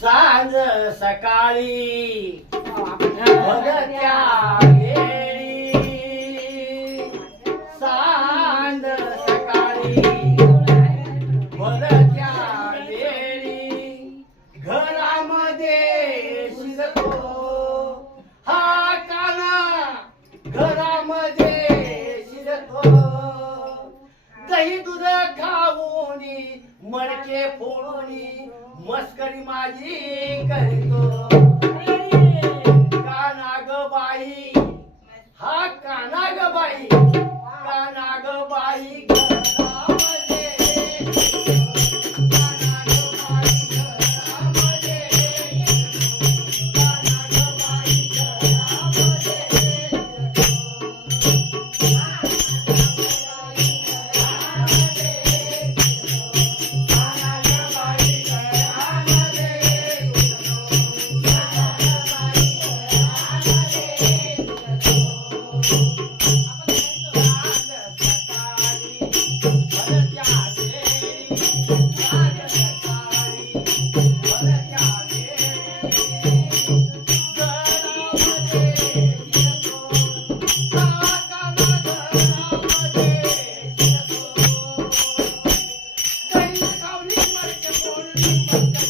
सांज सकाळी भरत्या वेळी, सांज सकाळी भरत्या वेळी घरामध्ये शिरतो हा काना, घरामध्ये शिरतो दही दूध खाऊनी मडके फोडूनी मस्करी माझी करतो काना ग बाई, हा काना ग बाई, काना ग बाई घरामध्ये, काना ग बाई घरामध्ये, काना ग बाई घरामध्ये Thank you.